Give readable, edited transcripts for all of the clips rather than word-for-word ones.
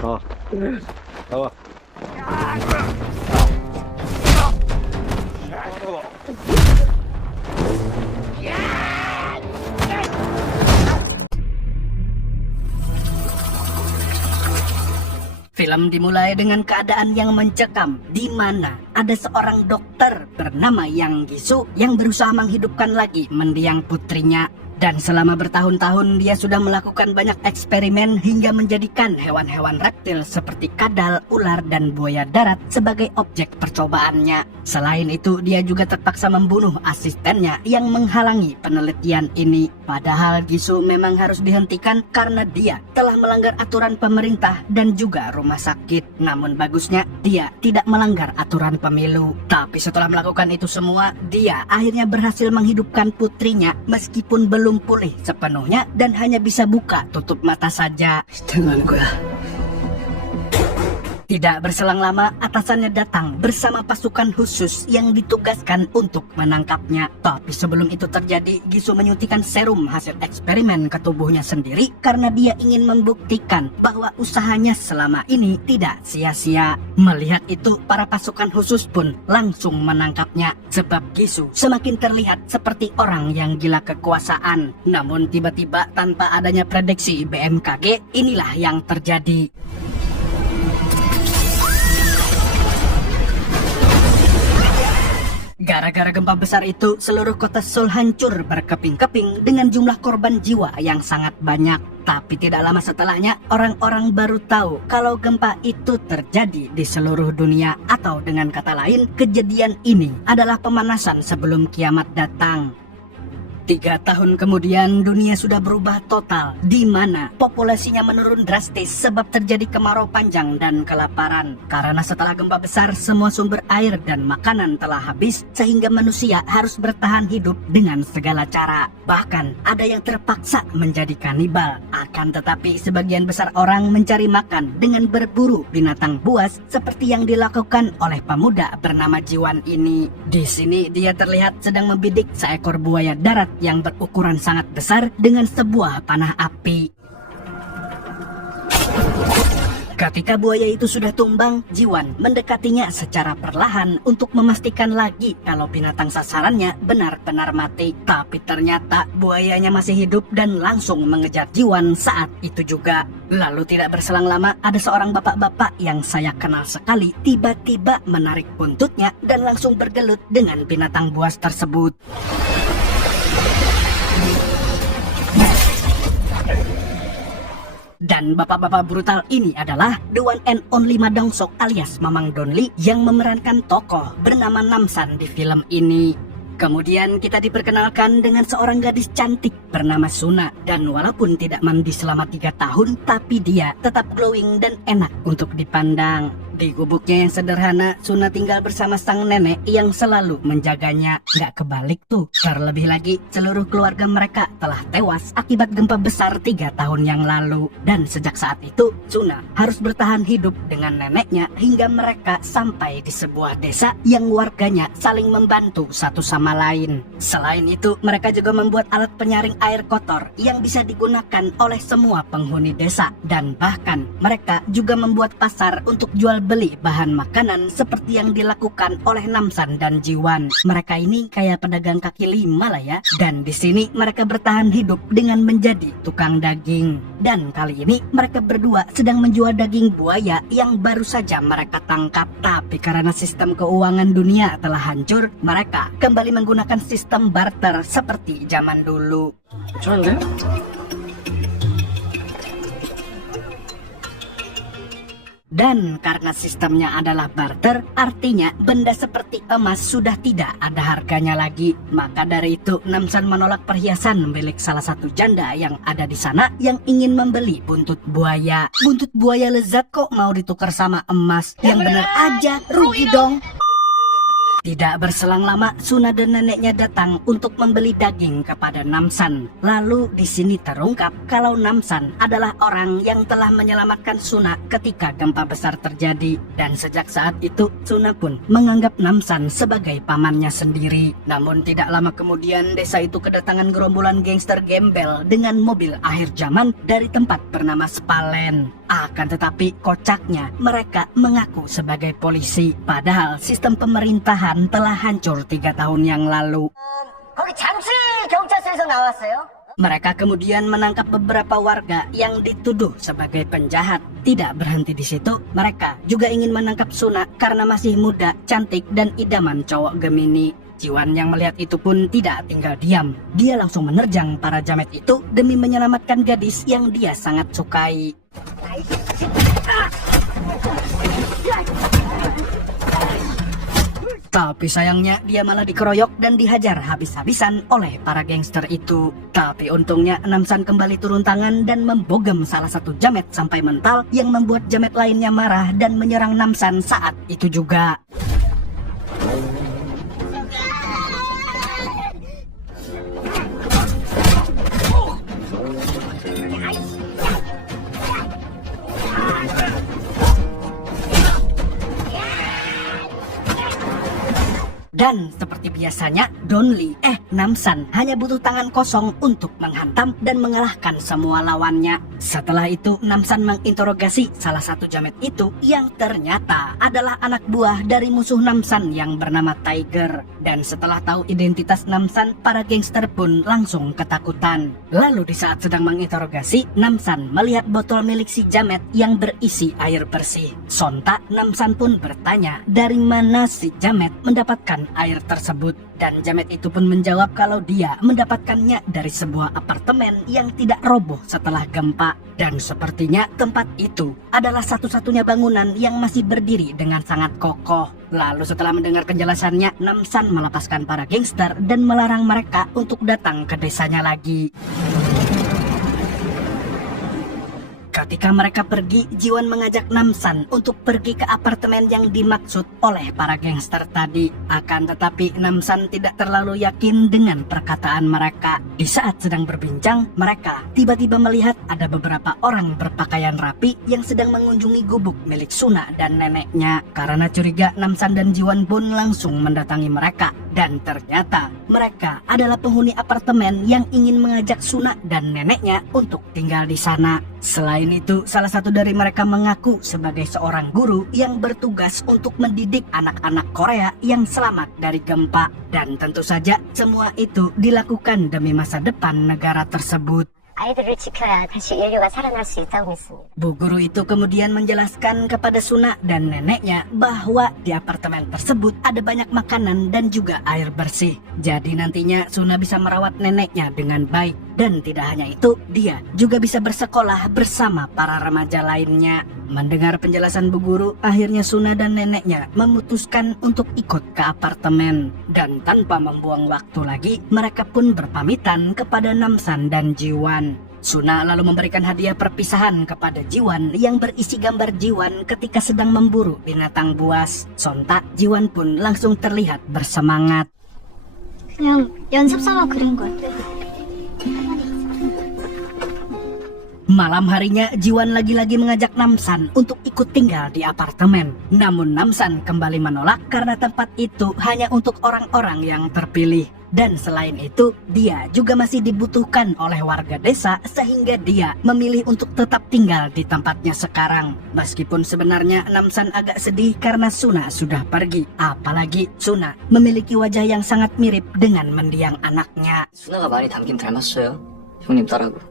Oh, oh. Film dimulai dengan keadaan yang mencekam, di mana ada seorang dokter bernama Yang Gisu yang berusaha menghidupkan lagi mendiang putrinya. Dan selama bertahun-tahun dia sudah melakukan banyak eksperimen hingga menjadikan hewan-hewan reptil seperti kadal, ular, dan buaya darat sebagai objek percobaannya. Selain itu, dia juga terpaksa membunuh asistennya yang menghalangi penelitian ini. Padahal Gisu memang harus dihentikan karena dia telah melanggar aturan pemerintah dan juga rumah sakit. Namun bagusnya dia tidak melanggar aturan pemilu. Tapi setelah melakukan itu semua, dia akhirnya berhasil menghidupkan putrinya meskipun belum pulih sepenuhnya dan hanya bisa buka tutup mata saja. Dengan gue. Tidak berselang lama, atasannya datang bersama pasukan khusus yang ditugaskan untuk menangkapnya. Tapi sebelum itu terjadi, Gisu menyuntikkan serum hasil eksperimen ke tubuhnya sendiri karena dia ingin membuktikan bahwa usahanya selama ini tidak sia-sia. Melihat itu, para pasukan khusus pun langsung menangkapnya. Sebab Gisu semakin terlihat seperti orang yang gila kekuasaan. Namun tiba-tiba tanpa adanya prediksi BMKG, inilah yang terjadi. Gara-gara gempa besar itu, seluruh kota Seoul hancur berkeping-keping dengan jumlah korban jiwa yang sangat banyak. Tapi tidak lama setelahnya, orang-orang baru tahu kalau gempa itu terjadi di seluruh dunia. Atau dengan kata lain, kejadian ini adalah pemanasan sebelum kiamat datang. 3 tahun kemudian dunia sudah berubah total, di mana populasinya menurun drastis sebab terjadi kemarau panjang dan kelaparan. Karena setelah gempa besar semua sumber air dan makanan telah habis sehingga manusia harus bertahan hidup dengan segala cara. Bahkan ada yang terpaksa menjadi kanibal. Akan tetapi sebagian besar orang mencari makan dengan berburu binatang buas seperti yang dilakukan oleh pemuda bernama Jiwan ini. Di sini dia terlihat sedang membidik seekor buaya darat yang berukuran sangat besar dengan sebuah panah api. Ketika buaya itu sudah tumbang, Jiwan mendekatinya secara perlahan untuk memastikan lagi kalau binatang sasarannya benar-benar mati. Tapi ternyata buayanya masih hidup dan langsung mengejar Jiwan saat itu juga. Lalu tidak berselang lama, ada seorang bapak-bapak yang saya kenal sekali tiba-tiba menarik buntutnya dan langsung bergelut dengan binatang buas tersebut. Dan bapak-bapak brutal ini adalah the one and only Madong Sok alias Mamang Donli yang memerankan tokoh bernama Namsan di film ini. Kemudian kita diperkenalkan dengan seorang gadis cantik bernama Suna. Dan walaupun tidak mandi selama 3 tahun, tapi dia tetap glowing dan enak untuk dipandang. Di gubuknya yang sederhana, Suna tinggal bersama sang nenek yang selalu menjaganya. Gak kebalik tuh. Terlebih lagi, seluruh keluarga mereka telah tewas akibat gempa besar 3 tahun yang lalu. Dan sejak saat itu, Suna harus bertahan hidup dengan neneknya hingga mereka sampai di sebuah desa yang warganya saling membantu satu sama lain. Selain itu, mereka juga membuat alat penyaring air kotor yang bisa digunakan oleh semua penghuni desa. Dan bahkan mereka juga membuat pasar untuk jual beli bahan makanan seperti yang dilakukan oleh Namsan dan Jiwan. Mereka ini kayak pedagang kaki lima lah ya. Dan di sini mereka bertahan hidup dengan menjadi tukang daging. Dan kali ini mereka berdua sedang menjual daging buaya yang baru saja mereka tangkap. Tapi karena sistem keuangan dunia telah hancur, mereka kembali menggunakan sistem barter seperti zaman dulu. 좋은데? Dan karena sistemnya adalah barter, artinya benda seperti emas sudah tidak ada harganya lagi. Maka dari itu, Namsan menolak perhiasan milik salah satu janda yang ada di sana yang ingin membeli buntut buaya. Buntut buaya lezat kok mau ditukar sama emas? Yang bener aja, rugi dong. Tidak berselang lama, Suna dan neneknya datang untuk membeli daging kepada Namsan. Lalu di sini terungkap kalau Namsan adalah orang yang telah menyelamatkan Suna ketika gempa besar terjadi. Dan sejak saat itu, Suna pun menganggap Namsan sebagai pamannya sendiri. Namun tidak lama kemudian, desa itu kedatangan gerombolan gangster gembel dengan mobil akhir zaman dari tempat bernama Spalen. Akan tetapi kocaknya mereka mengaku sebagai polisi, padahal sistem pemerintahan telah hancur 3 tahun yang lalu. Mereka kemudian menangkap beberapa warga yang dituduh sebagai penjahat. Tidak berhenti di situ, mereka juga ingin menangkap Suna karena masih muda, cantik, dan idaman cowok Gemini. Jiwan yang melihat itu pun tidak tinggal diam. Dia langsung menerjang para jamet itu demi menyelamatkan gadis yang dia sangat sukai. Tapi sayangnya dia malah dikeroyok dan dihajar habis-habisan oleh para gangster itu. Tapi untungnya Namsan kembali turun tangan dan membogem salah satu jamet sampai mental yang membuat jamet lainnya marah dan menyerang Namsan saat itu juga. Dan seperti biasanya, Namsan hanya butuh tangan kosong untuk menghantam dan mengalahkan semua lawannya. Setelah itu, Namsan menginterogasi salah satu jamet itu yang ternyata adalah anak buah dari musuh Namsan yang bernama Tiger. Dan setelah tahu identitas Namsan, para gangster pun langsung ketakutan. Lalu di saat sedang menginterogasi, Namsan melihat botol milik si jamet yang berisi air bersih. Sontak, Namsan pun bertanya dari mana si jamet mendapatkan air tersebut, dan jamet itu pun menjawab kalau dia mendapatkannya dari sebuah apartemen yang tidak roboh setelah gempa. Dan sepertinya tempat itu adalah satu-satunya bangunan yang masih berdiri dengan sangat kokoh. Lalu setelah mendengar penjelasannya, Namsan melepaskan para gangster dan melarang mereka untuk datang ke desanya lagi. Ketika mereka pergi, Jiwan mengajak Namsan untuk pergi ke apartemen yang dimaksud oleh para gangster tadi. Akan tetapi Namsan tidak terlalu yakin dengan perkataan mereka. Di saat sedang berbincang, mereka tiba-tiba melihat ada beberapa orang berpakaian rapi yang sedang mengunjungi gubuk milik Suna dan neneknya. Karena curiga, Namsan dan Jiwan pun langsung mendatangi mereka. Dan ternyata mereka adalah penghuni apartemen yang ingin mengajak Suna dan neneknya untuk tinggal di sana. Selain itu, salah satu dari mereka mengaku sebagai seorang guru yang bertugas untuk mendidik anak-anak Korea yang selamat dari gempa. Dan tentu saja semua itu dilakukan demi masa depan negara tersebut. 아이들을 지켜야 다시 인류가 살아날 수 있다고 믿습니다. Bu guru itu kemudian menjelaskan kepada Suna dan neneknya bahwa di apartemen tersebut ada banyak makanan dan juga air bersih. Jadi nantinya Suna bisa merawat neneknya dengan baik. Dan tidak hanya itu, dia juga bisa bersekolah bersama para remaja lainnya. Mendengar penjelasan bu guru, akhirnya Suna dan neneknya memutuskan untuk ikut ke apartemen. Dan tanpa membuang waktu lagi, mereka pun berpamitan kepada Namsan dan Jiwan. Suna lalu memberikan hadiah perpisahan kepada Jiwan yang berisi gambar Jiwan ketika sedang memburu binatang buas. Sontak, Jiwan pun langsung terlihat bersemangat. 그냥 연습 삼아 그린 거예요. Malam harinya, Jiwan lagi-lagi mengajak Namsan untuk ikut tinggal di apartemen. Namun Namsan kembali menolak karena tempat itu hanya untuk orang-orang yang terpilih. Dan selain itu, dia juga masih dibutuhkan oleh warga desa sehingga dia memilih untuk tetap tinggal di tempatnya sekarang. Meskipun sebenarnya Namsan agak sedih karena Suna sudah pergi. Apalagi Suna memiliki wajah yang sangat mirip dengan mendiang anaknya. 수나가 많이 닮긴 닮았어요. 형님 딸하고.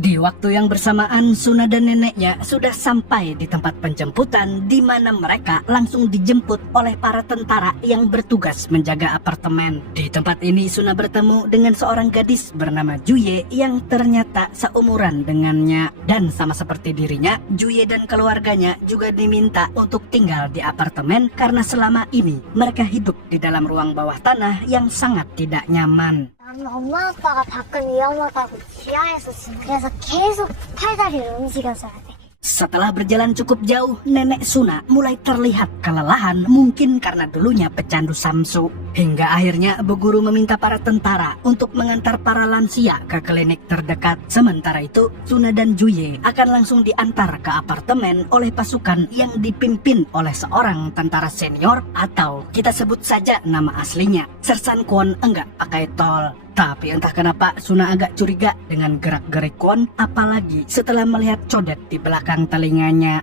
Di waktu yang bersamaan, Suna dan neneknya sudah sampai di tempat penjemputan di mana mereka langsung dijemput oleh para tentara yang bertugas menjaga apartemen. Di tempat ini Suna bertemu dengan seorang gadis bernama Juye yang ternyata seumuran dengannya. Dan sama seperti dirinya, Juye dan keluarganya juga diminta untuk tinggal di apartemen karena selama ini mereka hidup di dalam ruang bawah tanah yang sangat tidak nyaman. 나는 엄마 아빠가 밖은 위험하다고 지하에서 그래서 계속 팔다리를 움직여줘야 돼. Setelah berjalan cukup jauh, Nenek Suna mulai terlihat kelelahan, mungkin karena dulunya pecandu samsu. Hingga akhirnya Bu Guru meminta para tentara untuk mengantar para lansia ke klinik terdekat. Sementara itu, Suna dan Juye akan langsung diantar ke apartemen oleh pasukan yang dipimpin oleh seorang tentara senior atau kita sebut saja nama aslinya, Sersan Kwon enggak pakai tol. Tapi entah kenapa Suna agak curiga dengan gerak-gerik Kwon, apalagi setelah melihat codet di belakang telinganya.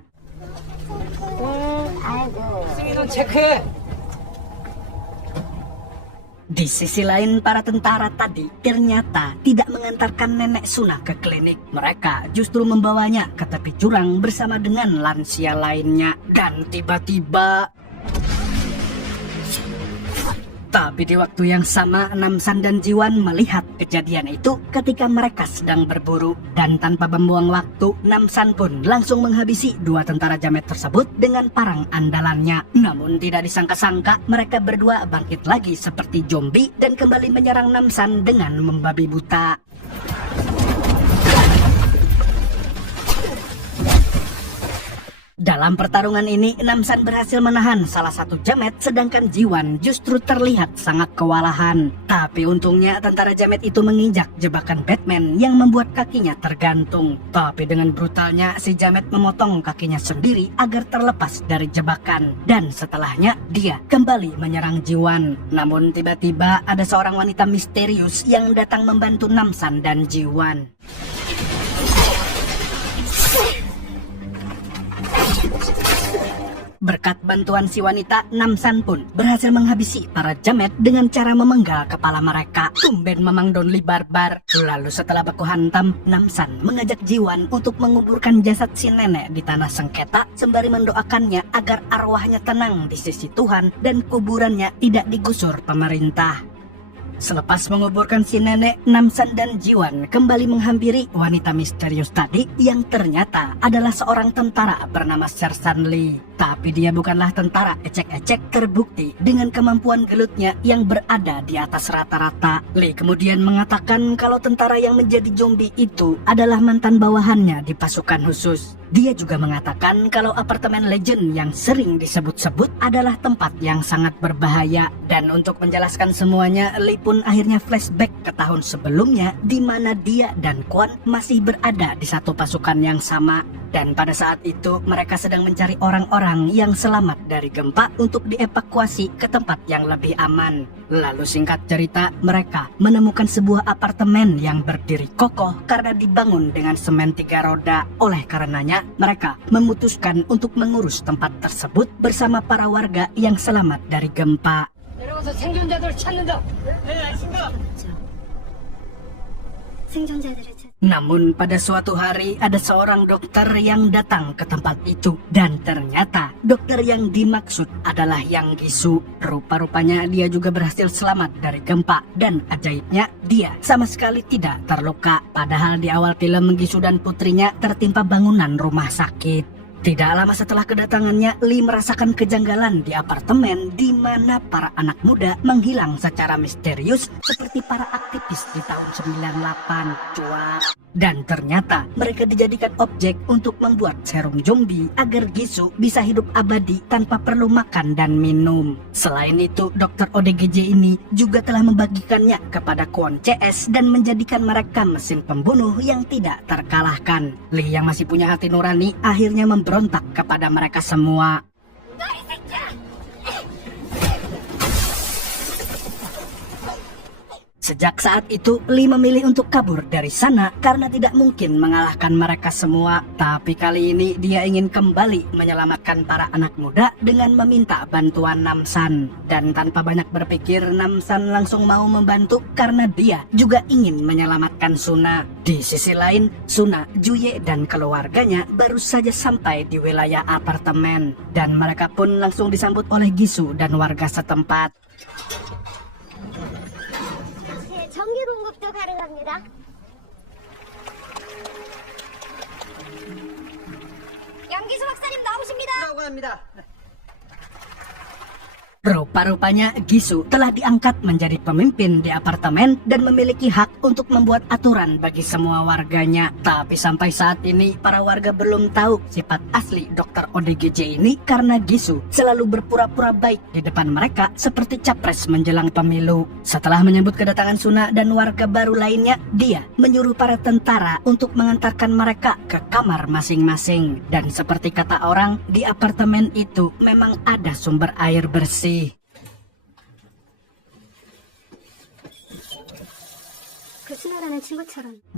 Di sisi lain, para tentara tadi ternyata tidak mengantarkan Nenek Suna ke klinik. Mereka justru membawanya ke tepi jurang bersama dengan lansia lainnya. Dan tiba-tiba... Tapi di waktu yang sama, Namsan dan Jiwan melihat kejadian itu ketika mereka sedang berburu. Dan tanpa membuang waktu, Namsan pun langsung menghabisi dua tentara jamet tersebut dengan parang andalannya. Namun tidak disangka-sangka, mereka berdua bangkit lagi seperti zombie dan kembali menyerang Namsan dengan membabi buta. Dalam pertarungan ini, Namsan berhasil menahan salah satu jamet, sedangkan Jiwan justru terlihat sangat kewalahan. Tapi untungnya tentara jamet itu menginjak jebakan Batman yang membuat kakinya tergantung. Tapi dengan brutalnya, si jamet memotong kakinya sendiri agar terlepas dari jebakan. Dan setelahnya, dia kembali menyerang Jiwan. Namun tiba-tiba ada seorang wanita misterius yang datang membantu Namsan dan Jiwan. Berkat bantuan si wanita, Namsan pun berhasil menghabisi para jamet dengan cara memenggal kepala mereka. Tumben Mamang Donli barbar. Lalu setelah baku hantam, Namsan mengajak Jiwan untuk menguburkan jasad si nenek di tanah sengketa sembari mendoakannya agar arwahnya tenang di sisi Tuhan dan kuburannya tidak digusur pemerintah. Selepas menguburkan si nenek, Namsan dan Jiwan kembali menghampiri wanita misterius tadi yang ternyata adalah seorang tentara bernama Sersan Lee. Tapi dia bukanlah tentara ecek-ecek terbukti dengan kemampuan gelutnya yang berada di atas rata-rata. Lee kemudian mengatakan kalau tentara yang menjadi zombie itu adalah mantan bawahannya di pasukan khusus. Dia juga mengatakan kalau apartemen legend yang sering disebut-sebut adalah tempat yang sangat berbahaya. Dan untuk menjelaskan semuanya, Lee pun akhirnya flashback ke tahun sebelumnya di mana dia dan Kwon masih berada di satu pasukan yang sama. Dan pada saat itu mereka sedang mencari orang-orang yang selamat dari gempa untuk dievakuasi ke tempat yang lebih aman. Lalu singkat cerita, mereka menemukan sebuah apartemen yang berdiri kokoh karena dibangun dengan semen 3 roda. Oleh karenanya, mereka memutuskan untuk mengurus tempat tersebut bersama para warga yang selamat dari gempa. Namun pada suatu hari ada seorang dokter yang datang ke tempat itu. Dan ternyata dokter yang dimaksud adalah Yang Gisu. Rupa-rupanya dia juga berhasil selamat dari gempa. Dan ajaibnya dia sama sekali tidak terluka. Padahal di awal film Gisu dan putrinya tertimpa bangunan rumah sakit. Tidak lama setelah kedatangannya, Lee merasakan kejanggalan di apartemen di mana para anak muda menghilang secara misterius seperti para aktivis di tahun 98. Cuak. Dan ternyata mereka dijadikan objek untuk membuat serum zombie agar Gisu bisa hidup abadi tanpa perlu makan dan minum. Selain itu, Dr. ODGJ ini juga telah membagikannya kepada Kwon CS dan menjadikan mereka mesin pembunuh yang tidak terkalahkan. Lee yang masih punya hati nurani akhirnya memberontak kepada mereka semua. Sejak saat itu, Lee memilih untuk kabur dari sana karena tidak mungkin mengalahkan mereka semua. Tapi kali ini dia ingin kembali menyelamatkan para anak muda dengan meminta bantuan Namsan. Dan tanpa banyak berpikir, Namsan langsung mau membantu karena dia juga ingin menyelamatkan Suna. Di sisi lain, Suna, Juye, dan keluarganya baru saja sampai di wilayah apartemen. Dan mereka pun langsung disambut oleh Gisu dan warga setempat. 전기 공급도 가능합니다. 양기수 박사님 나오십니다. Rupa-rupanya Gisu telah diangkat menjadi pemimpin di apartemen dan memiliki hak untuk membuat aturan bagi semua warganya. Tapi sampai saat ini para warga belum tahu sifat asli Dr. ODGJ ini karena Gisu selalu berpura-pura baik di depan mereka seperti capres menjelang pemilu. Setelah menyambut kedatangan Suna dan warga baru lainnya, dia menyuruh para tentara untuk mengantarkan mereka ke kamar masing-masing. Dan seperti kata orang, di apartemen itu memang ada sumber air bersih.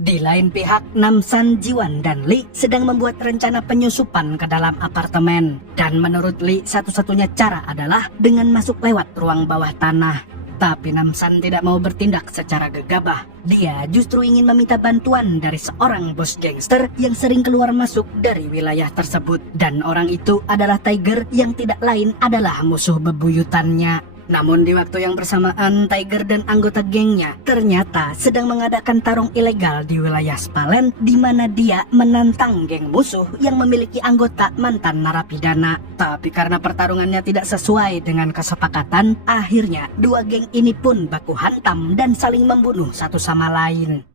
Di lain pihak, Namsan, Jiwan, dan Lee sedang membuat rencana penyusupan ke dalam apartemen. Dan menurut Lee, satu-satunya cara adalah dengan masuk lewat ruang bawah tanah. Tapi Namsan tidak mau bertindak secara gegabah. Dia justru ingin meminta bantuan dari seorang bos gangster yang sering keluar masuk dari wilayah tersebut. Dan orang itu adalah Tiger yang tidak lain adalah musuh bebuyutannya. Namun di waktu yang bersamaan, Tiger dan anggota gengnya ternyata sedang mengadakan tarung ilegal di wilayah Spalen, di mana dia menantang geng musuh yang memiliki anggota mantan narapidana. Tapi karena pertarungannya tidak sesuai dengan kesepakatan, akhirnya dua geng ini pun baku hantam dan saling membunuh satu sama lain.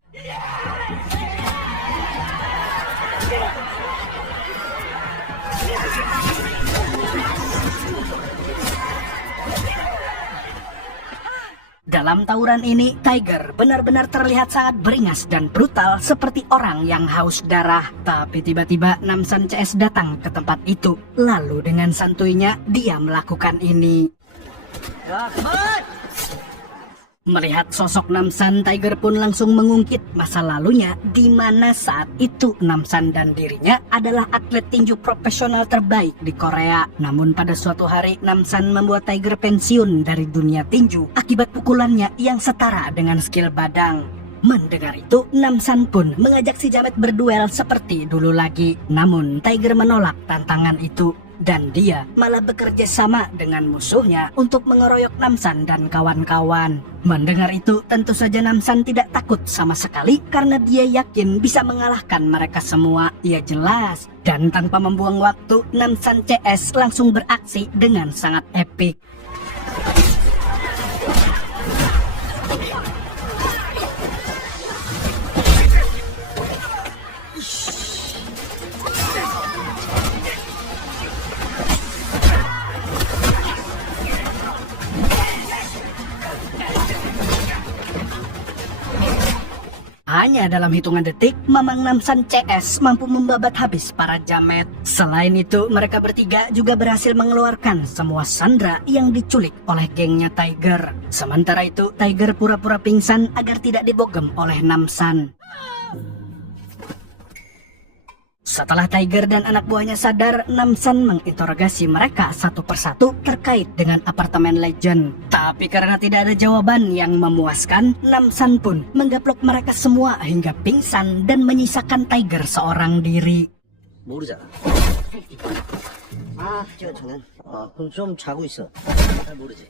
Dalam tawuran ini, Tiger benar-benar terlihat sangat beringas dan brutal seperti orang yang haus darah. Tapi tiba-tiba Namsan CS datang ke tempat itu. Lalu dengan santuinya, dia melakukan ini. Melihat sosok Namsan, Tiger pun langsung mengungkit masa lalunya, di mana saat itu Namsan dan dirinya adalah atlet tinju profesional terbaik di Korea. Namun pada suatu hari, Namsan membuat Tiger pensiun dari dunia tinju akibat pukulannya yang setara dengan skill badang. Mendengar itu, Namsan pun mengajak si Jamet berduel seperti dulu lagi. Namun Tiger menolak tantangan itu. Dan dia malah bekerja sama dengan musuhnya untuk mengeroyok Namsan dan kawan-kawan. Mendengar itu, tentu saja Namsan tidak takut sama sekali karena dia yakin bisa mengalahkan mereka semua. Ia jelas. Dan tanpa membuang waktu, Namsan CS langsung beraksi dengan sangat epik. Hanya dalam hitungan detik, Mamang Namsan CS mampu membabat habis para Jamet. Selain itu, mereka bertiga juga berhasil mengeluarkan semua sandera yang diculik oleh gengnya Tiger. Sementara itu, Tiger pura-pura pingsan agar tidak dibogem oleh Namsan. Setelah Tiger dan anak buahnya sadar, Namsan menginterogasi mereka satu persatu terkait dengan apartemen Legend. Tapi karena tidak ada jawaban yang memuaskan, Namsan pun menggaplok mereka semua hingga pingsan dan menyisakan Tiger seorang diri. 모르잖아. 저는 그럼 좀 자고 있어. 잘 모르지.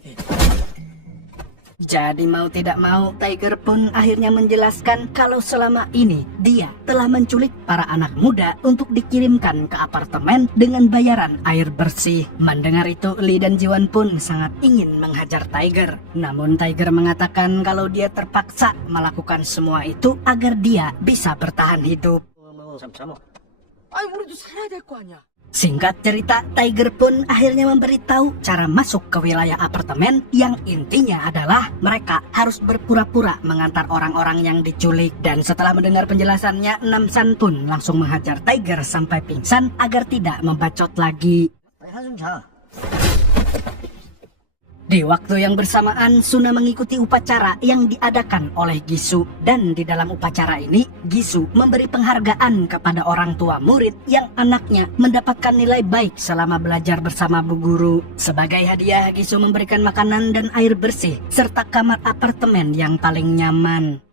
Jadi mau tidak mau, Tiger pun akhirnya menjelaskan kalau selama ini dia telah menculik para anak muda untuk dikirimkan ke apartemen dengan bayaran air bersih. Mendengar itu, Lee dan Jiwan pun sangat ingin menghajar Tiger. Namun Tiger mengatakan kalau dia terpaksa melakukan semua itu agar dia bisa bertahan hidup. Singkat cerita, Tiger pun akhirnya memberitahu cara masuk ke wilayah apartemen yang intinya adalah mereka harus berpura-pura mengantar orang-orang yang diculik. Dan setelah mendengar penjelasannya, Namsan pun langsung menghajar Tiger sampai pingsan agar tidak membacot lagi. Di waktu yang bersamaan, Suna mengikuti upacara yang diadakan oleh Gisu. Dan di dalam upacara ini, Gisu memberi penghargaan kepada orang tua murid yang anaknya mendapatkan nilai baik selama belajar bersama bu guru. Sebagai hadiah, Gisu memberikan makanan dan air bersih, serta kamar apartemen yang paling nyaman.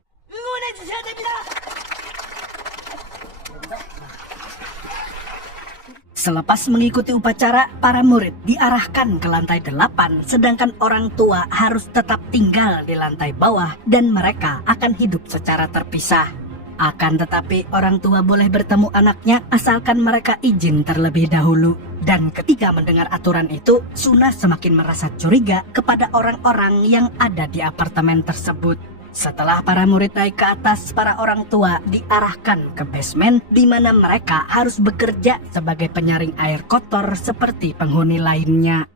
Selepas mengikuti upacara, para murid diarahkan ke lantai 8, sedangkan orang tua harus tetap tinggal di lantai bawah dan mereka akan hidup secara terpisah. Akan tetapi orang tua boleh bertemu anaknya asalkan mereka izin terlebih dahulu. Dan ketika mendengar aturan itu, Suna semakin merasa curiga kepada orang-orang yang ada di apartemen tersebut. Setelah para murid naik ke atas, para orang tua diarahkan ke basement di mana mereka harus bekerja sebagai penyaring air kotor seperti penghuni lainnya.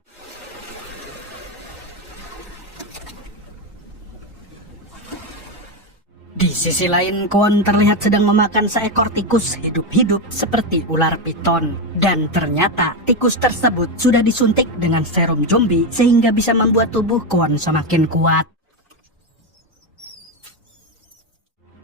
Di sisi lain, Kwon terlihat sedang memakan seekor tikus hidup-hidup seperti ular piton. Dan ternyata tikus tersebut sudah disuntik dengan serum zombie sehingga bisa membuat tubuh Kwon semakin kuat.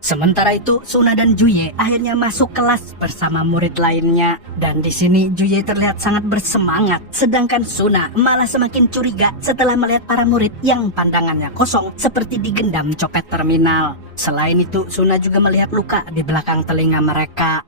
Sementara itu, Suna dan Juye akhirnya masuk kelas bersama murid lainnya. Dan di sini Juye terlihat sangat bersemangat, sedangkan Suna malah semakin curiga setelah melihat para murid yang pandangannya kosong seperti digendam copet terminal. Selain itu, Suna juga melihat luka di belakang telinga mereka.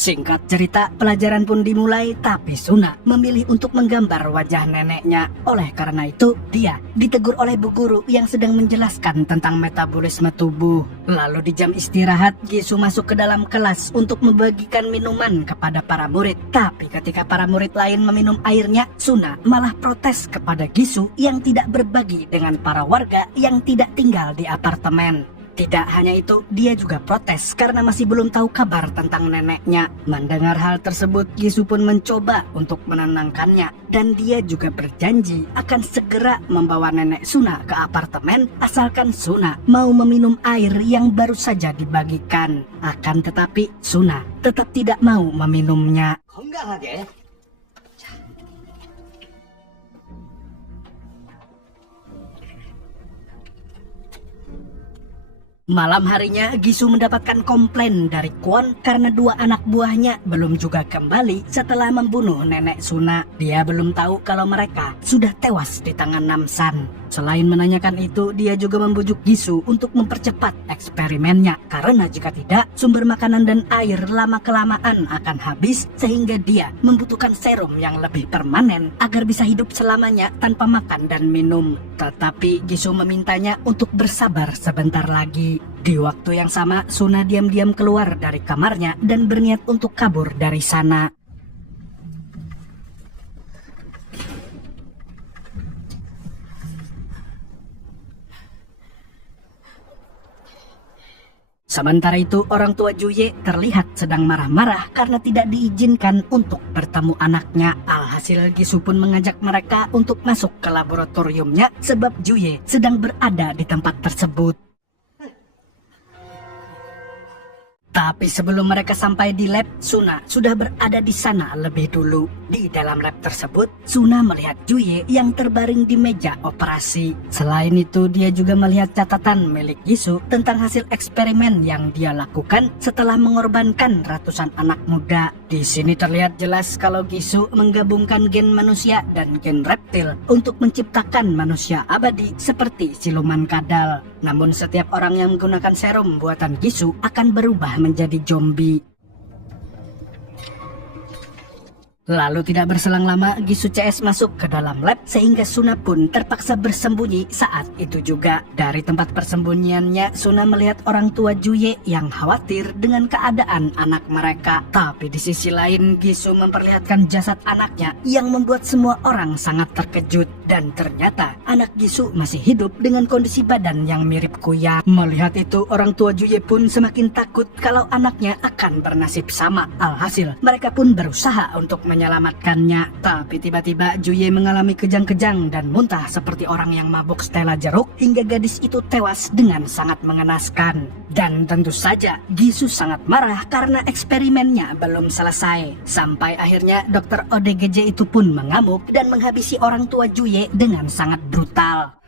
Singkat cerita, pelajaran pun dimulai, tapi Suna memilih untuk menggambar wajah neneknya. Oleh karena itu, dia ditegur oleh bu guru yang sedang menjelaskan tentang metabolisme tubuh. Lalu di jam istirahat, Gisu masuk ke dalam kelas untuk membagikan minuman kepada para murid. Tapi ketika para murid lain meminum airnya, Suna malah protes kepada Gisu yang tidak berbagi dengan para warga yang tidak tinggal di apartemen. Tidak hanya itu, dia juga protes karena masih belum tahu kabar tentang neneknya. Mendengar hal tersebut, Gisu pun mencoba untuk menenangkannya. Dan dia juga berjanji akan segera membawa nenek Suna ke apartemen asalkan Suna mau meminum air yang baru saja dibagikan. Akan tetapi, Suna tetap tidak mau meminumnya. 건강하게. Malam harinya, Gisu mendapatkan komplain dari Kwon karena dua anak buahnya belum juga kembali setelah membunuh nenek Suna. Dia belum tahu kalau mereka sudah tewas di tangan Namsan. Selain menanyakan itu, dia juga membujuk Gisu untuk mempercepat eksperimennya. Karena jika tidak, sumber makanan dan air lama-kelamaan akan habis sehingga dia membutuhkan serum yang lebih permanen agar bisa hidup selamanya tanpa makan dan minum. Tetapi Gisu memintanya untuk bersabar sebentar lagi. Di waktu yang sama, Suna diam-diam keluar dari kamarnya dan berniat untuk kabur dari sana. Sementara itu, orang tua Juye terlihat sedang marah-marah karena tidak diizinkan untuk bertemu anaknya. Alhasil, Gisu pun mengajak mereka untuk masuk ke laboratoriumnya sebab Juye sedang berada di tempat tersebut. Tapi sebelum mereka sampai di lab, Suna sudah berada di sana lebih dulu. Di dalam lab tersebut, Suna melihat Juye yang terbaring di meja operasi. Selain itu, dia juga melihat catatan milik Gisu tentang hasil eksperimen yang dia lakukan setelah mengorbankan ratusan anak muda. Di sini terlihat jelas kalau Gisu menggabungkan gen manusia dan gen reptil untuk menciptakan manusia abadi seperti siluman kadal. Namun setiap orang yang menggunakan serum buatan Gisu akan berubah menjadi zombie. Lalu tidak berselang lama, Gisu CS masuk ke dalam lab sehingga Suna pun terpaksa bersembunyi saat itu juga. Dari tempat persembunyiannya, Suna melihat orang tua Juye yang khawatir dengan keadaan anak mereka. Tapi di sisi lain, Gisu memperlihatkan jasad anaknya yang membuat semua orang sangat terkejut. Dan ternyata anak Gisu masih hidup dengan kondisi badan yang mirip Kuya. Melihat itu, orang tua Juye pun semakin takut kalau anaknya akan bernasib sama. Alhasil, mereka pun berusaha untuk menyelamatkannya. Tapi tiba-tiba Juye mengalami kejang-kejang dan muntah seperti orang yang mabuk Stella jeruk hingga gadis itu tewas dengan sangat mengenaskan. Dan tentu saja Gisu sangat marah karena eksperimennya belum selesai. Sampai akhirnya Dr. ODGJ itu pun mengamuk dan menghabisi orang tua Juye dengan sangat brutal.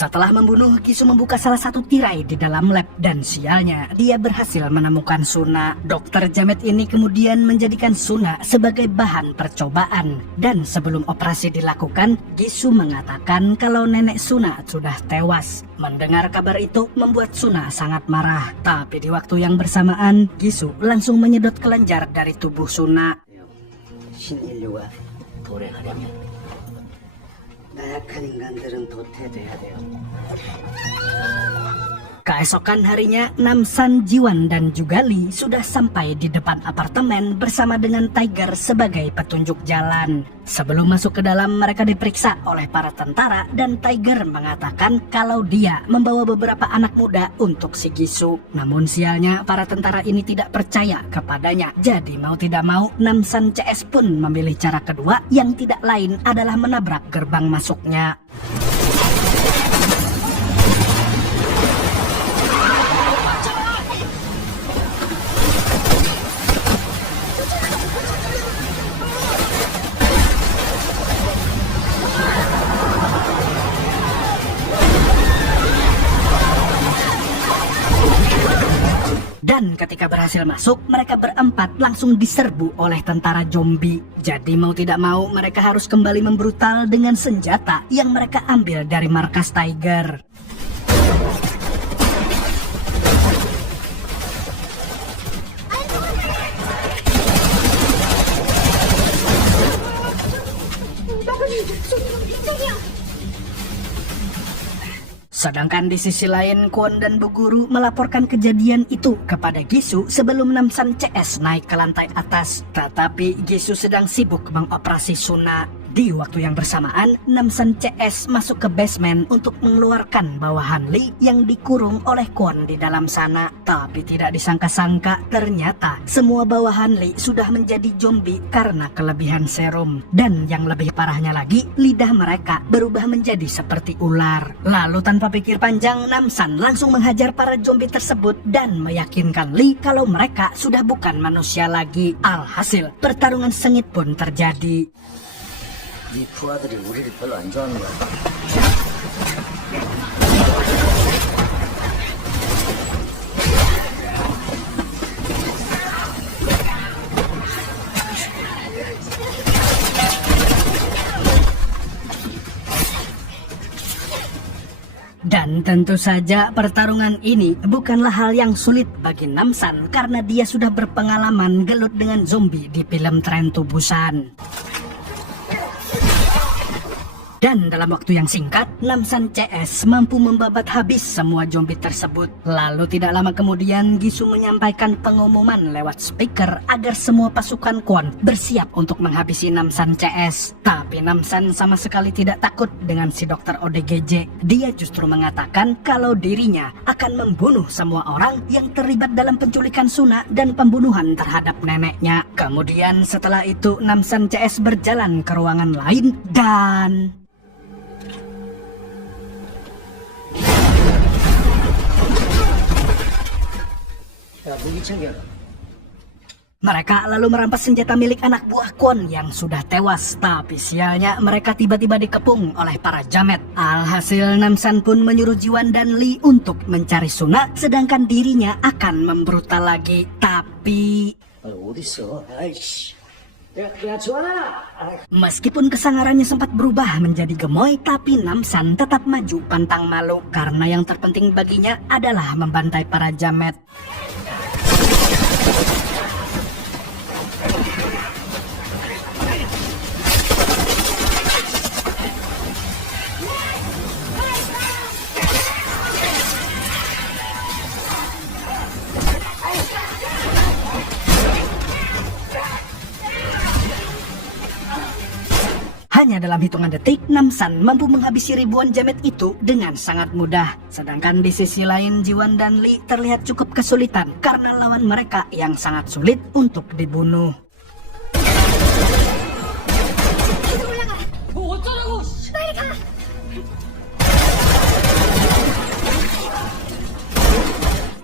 Setelah membunuh, Gisu membuka salah satu tirai di dalam lab dan sialnya dia berhasil menemukan Suna. Dokter Jamet ini kemudian menjadikan Suna sebagai bahan percobaan dan sebelum operasi dilakukan, Gisu mengatakan kalau nenek Suna sudah tewas. Mendengar kabar itu membuat Suna sangat marah, tapi di waktu yang bersamaan Gisu langsung menyedot kelenjar dari tubuh Suna. 신인류가 도래하려면 나약한 인간들은 도태돼야 돼요. Keesokan harinya, Namsan, Jiwan, dan juga Lee sudah sampai di depan apartemen bersama dengan Tiger sebagai petunjuk jalan. Sebelum masuk ke dalam, mereka diperiksa oleh para tentara dan Tiger mengatakan kalau dia membawa beberapa anak muda untuk si Gisu. Namun sialnya, para tentara ini tidak percaya kepadanya. Jadi mau tidak mau, Namsan CS pun memilih cara kedua yang tidak lain adalah menabrak gerbang masuknya. Dan ketika berhasil masuk, mereka berempat langsung diserbu oleh tentara zombie. Jadi mau tidak mau, mereka harus kembali membrutal dengan senjata yang mereka ambil dari markas Tiger. Sedangkan di sisi lain, Kwon dan Bu Guru melaporkan kejadian itu kepada Gisu sebelum Namsan CS naik ke lantai atas. Tetapi Gisu sedang sibuk mengoperasi Suna. Di waktu yang bersamaan, Namsan CS masuk ke basement untuk mengeluarkan bawahan Lee yang dikurung oleh Kwon di dalam sana. Tapi tidak disangka-sangka, ternyata semua bawahan Lee sudah menjadi zombie karena kelebihan serum. Dan yang lebih parahnya lagi, lidah mereka berubah menjadi seperti ular. Lalu tanpa pikir panjang, Namsan langsung menghajar para zombie tersebut dan meyakinkan Lee kalau mereka sudah bukan manusia lagi. Alhasil, pertarungan sengit pun terjadi. 네 부하들이 우리를 별로 안 좋아하는 거야. Dan tentu saja pertarungan ini bukanlah hal yang sulit bagi Namsan karena dia sudah berpengalaman gelut dengan zombie di film Train to Busan. Dan dalam waktu yang singkat, Namsan CS mampu membabat habis semua zombie tersebut. Lalu tidak lama kemudian, Gisu menyampaikan pengumuman lewat speaker agar semua pasukan Kwon bersiap untuk menghabisi Namsan CS. Tapi Namsan sama sekali tidak takut dengan si Dr. ODGJ. Dia justru mengatakan kalau dirinya akan membunuh semua orang yang terlibat dalam penculikan Suna dan pembunuhan terhadap neneknya. Kemudian setelah itu, Namsan CS berjalan ke ruangan lain dan... 야, 무기 챙겨. Mereka lalu merampas senjata milik anak buah Kwon yang sudah tewas. Tapi sialnya mereka tiba-tiba dikepung oleh para Jamet. Alhasil Namsan pun menyuruh Jiwan dan Lee untuk mencari Suna, sedangkan dirinya akan membrutal lagi. Tapi... 어딨어? 아이씨. 야, 지원아! meskipun kesangarannya sempat berubah menjadi gemoy, tapi Namsan tetap maju pantang malu. Karena yang terpenting baginya adalah membantai para Jamet. Hanya dalam hitungan detik, Namsan mampu menghabisi ribuan Jamet itu dengan sangat mudah. Sedangkan di sisi lain, Jiwan dan Lee terlihat cukup kesulitan karena lawan mereka yang sangat sulit untuk dibunuh.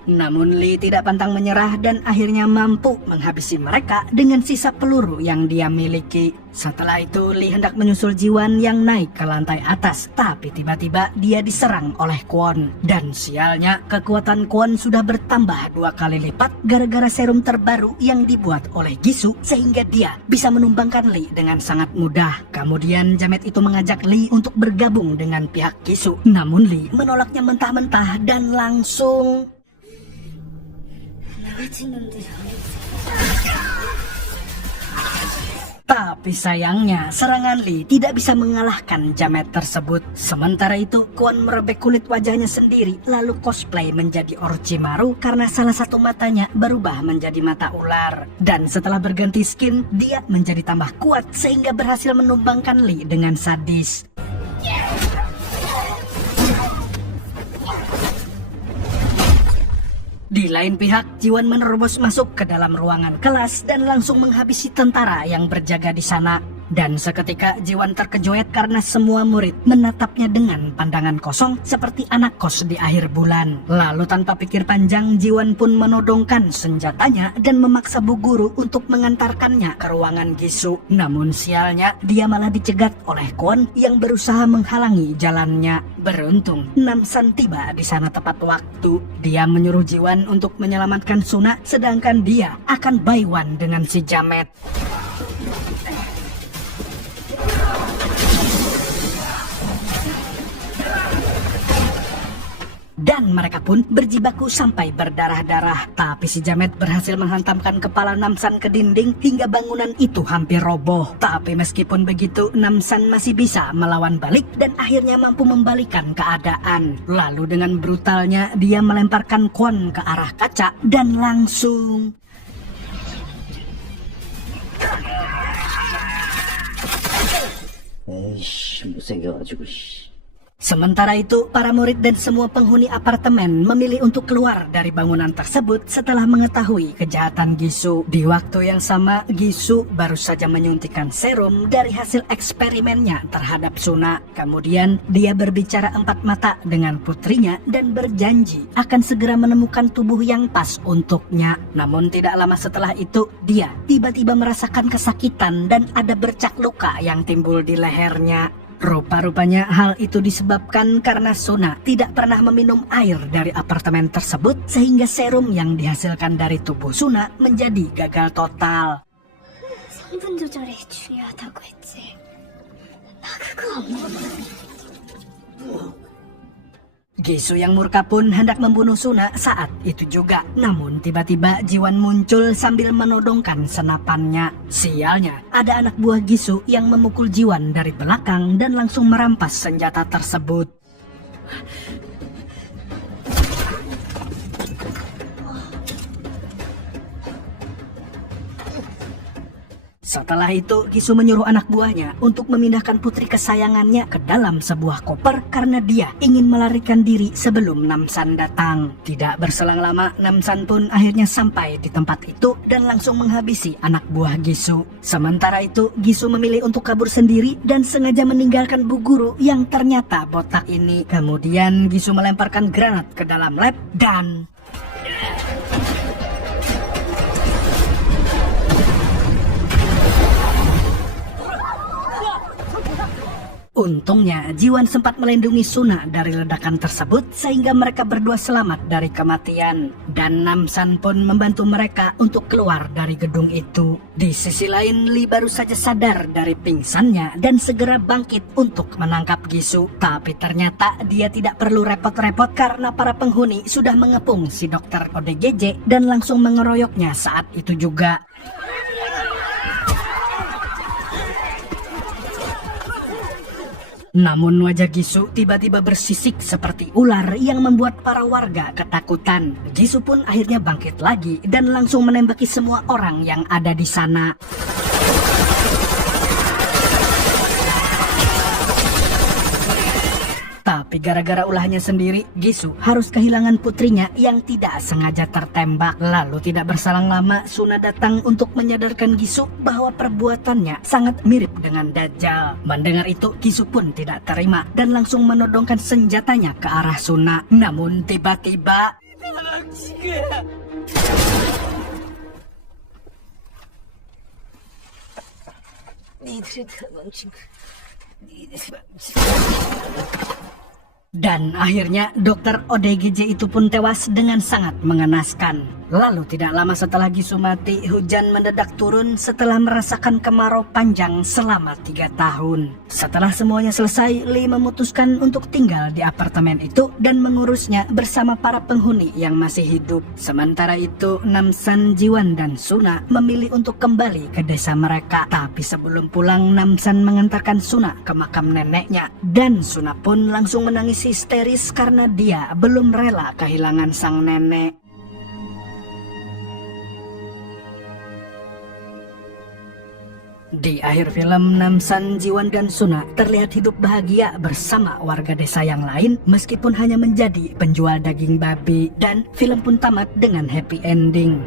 Namun Lee tidak pantang menyerah dan akhirnya mampu menghabisi mereka dengan sisa peluru yang dia miliki. Setelah itu Lee hendak menyusul Ji-won yang naik ke lantai atas, tapi tiba-tiba dia diserang oleh Kwon. Dan sialnya kekuatan Kwon sudah bertambah 2 kali lipat gara-gara serum terbaru yang dibuat oleh Gisu, sehingga dia bisa menumbangkan Lee dengan sangat mudah. Kemudian jamet itu mengajak Lee untuk bergabung dengan pihak Gisu, namun Lee menolaknya mentah-mentah dan langsung tapi sayangnya serangan Lee tidak bisa mengalahkan jamet tersebut. Sementara itu Kwon merobek kulit wajahnya sendiri lalu cosplay menjadi Orochimaru karena salah satu matanya berubah menjadi mata ular. Dan setelah berganti skin dia menjadi tambah kuat sehingga berhasil menumbangkan Lee dengan sadis. Di lain pihak, Ji-won menerobos masuk ke dalam ruangan kelas dan langsung menghabisi tentara yang berjaga di sana. Dan seketika Ji-won terkejut karena semua murid menatapnya dengan pandangan kosong seperti anak kos di akhir bulan. Lalu tanpa pikir panjang, Ji-won pun menodongkan senjatanya dan memaksa Bu Guru untuk mengantarkannya ke ruangan Gisu. Namun sialnya, dia malah dicegat oleh Kwon yang berusaha menghalangi jalannya. Beruntung, Namsan tiba di sana tepat waktu. Dia menyuruh Ji-won untuk menyelamatkan Suna, sedangkan dia akan buy one dengan si jamet. Dan mereka pun berjibaku sampai berdarah-darah. Tapi si jamet berhasil menghantamkan kepala Namsan ke dinding hingga bangunan itu hampir roboh. Tapi meskipun begitu, Namsan masih bisa melawan balik dan akhirnya mampu membalikan keadaan. Lalu dengan brutalnya dia melemparkan Kwon ke arah kaca dan langsung 못생겨가지고. Sementara itu, para murid dan semua penghuni apartemen memilih untuk keluar dari bangunan tersebut setelah mengetahui kejahatan Gisu. Di waktu yang sama, Gisu baru saja menyuntikkan serum dari hasil eksperimennya terhadap Suna. Kemudian, dia berbicara empat mata dengan putrinya dan berjanji akan segera menemukan tubuh yang pas untuknya. Namun tidak lama setelah itu, dia tiba-tiba merasakan kesakitan dan ada bercak luka yang timbul di lehernya. Rupa-rupanya hal itu disebabkan karena Suna tidak pernah meminum air dari apartemen tersebut sehingga serum yang dihasilkan dari tubuh Suna menjadi gagal total. 성분 조절이 중요하다고 했지. 나 그거 안 먹어. Gisu yang murka pun hendak membunuh Suna saat itu juga. Namun tiba-tiba Ji-won muncul sambil menodongkan senapannya. Sialnya, ada anak buah Gisu yang memukul Ji-won dari belakang dan langsung merampas senjata tersebut. Setelah itu, Gisu menyuruh anak buahnya untuk memindahkan putri kesayangannya ke dalam sebuah koper karena dia ingin melarikan diri sebelum Namsan datang. Tidak berselang lama, Namsan pun akhirnya sampai di tempat itu dan langsung menghabisi anak buah Gisu. Sementara itu, Gisu memilih untuk kabur sendiri dan sengaja meninggalkan Bu Guru yang ternyata botak ini. Kemudian Gisu melemparkan granat ke dalam lab dan untungnya, Ji-won sempat melindungi Suna dari ledakan tersebut sehingga mereka berdua selamat dari kematian. Dan Namsan pun membantu mereka untuk keluar dari gedung itu. Di sisi lain, Lee baru saja sadar dari pingsannya dan segera bangkit untuk menangkap Gisu. Tapi ternyata dia tidak perlu repot-repot karena para penghuni sudah mengepung si dokter ODGJ dan langsung mengeroyoknya saat itu juga. Namun wajah Gisu tiba-tiba bersisik seperti ular yang membuat para warga ketakutan. Gisu pun akhirnya bangkit lagi dan langsung menembaki semua orang yang ada di sana. Tapi gara-gara ulahnya sendiri, Gisu harus kehilangan putrinya yang tidak sengaja tertembak. Lalu tidak berselang lama, Suna datang untuk menyadarkan Gisu bahwa perbuatannya sangat mirip dengan Dajjal. Mendengar itu, Gisu pun tidak terima dan langsung menodongkan senjatanya ke arah Suna. Namun tiba-tiba Dan akhirnya dokter ODGJ itu pun tewas dengan sangat mengenaskan. Lalu tidak lama setelah Gisu mati, hujan mendadak turun setelah merasakan kemarau panjang selama 3 tahun. Setelah semuanya selesai, Lee memutuskan untuk tinggal di apartemen itu dan mengurusnya bersama para penghuni yang masih hidup. Sementara itu, Namsan, Jiwan, dan Suna memilih untuk kembali ke desa mereka. Tapi sebelum pulang, Namsan mengantarkan Suna ke makam neneknya. Dan Suna pun langsung menangis histeris karena dia belum rela kehilangan sang nenek. Di akhir film, Namsan, Jiwan, dan Suna terlihat hidup bahagia bersama warga desa yang lain meskipun hanya menjadi penjual daging babi, dan film pun tamat dengan happy ending.